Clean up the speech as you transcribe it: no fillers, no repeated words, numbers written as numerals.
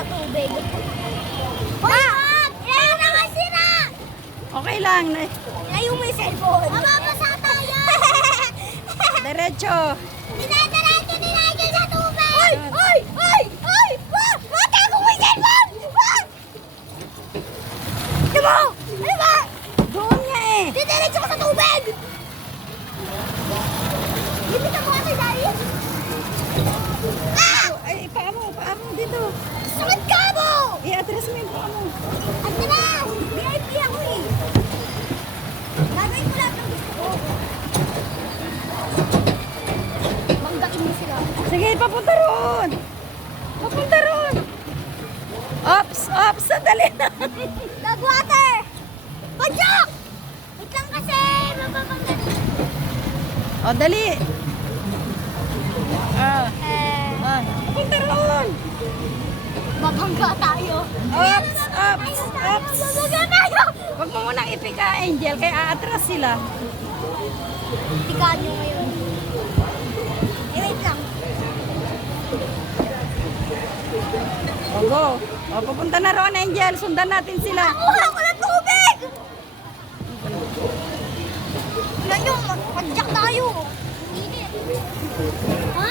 sa tubig. Hoy, wag! Ilan naman sira! Okay lang. Ayaw mo yung cellphone. Mababasa tayo! Diretso. Dinadaradyo ni Nigel sa tubig! Hoy! Hoy! Hoy! Hoy! Wag! Wag! Tago mo yung cellphone! Wag! Diba? Ano ba? Doon nga eh. Didiretso ko sa tubig! Hindi ka mo kasi dahil. Ah! Ay, paa mo dito. Sakit ka mo! I-address mo yung paa mo. Ate na! VIP ako eh! Gagawin ko lahat ng gusto ko. Banggain mo sila. Sige, papunta roon. Papunta roon. Ops, ops, sandali na. Dogwater! Pajok! Wait lang kasi! Mababangga. O, dali. Ah, Eh, papunta roon. mabangga tayo. Ops, ops, ops. Mabangga tayo! Huwag mo munang ipika, Angel, kaya aatras sila. Tikaan nyo ngayon. Eh, wait lang. O, go. O, papunta na roon, Angel. Sundan natin sila. Nakuha ko ng tubig! Wala nyo, pajak tayo. Init. Ha?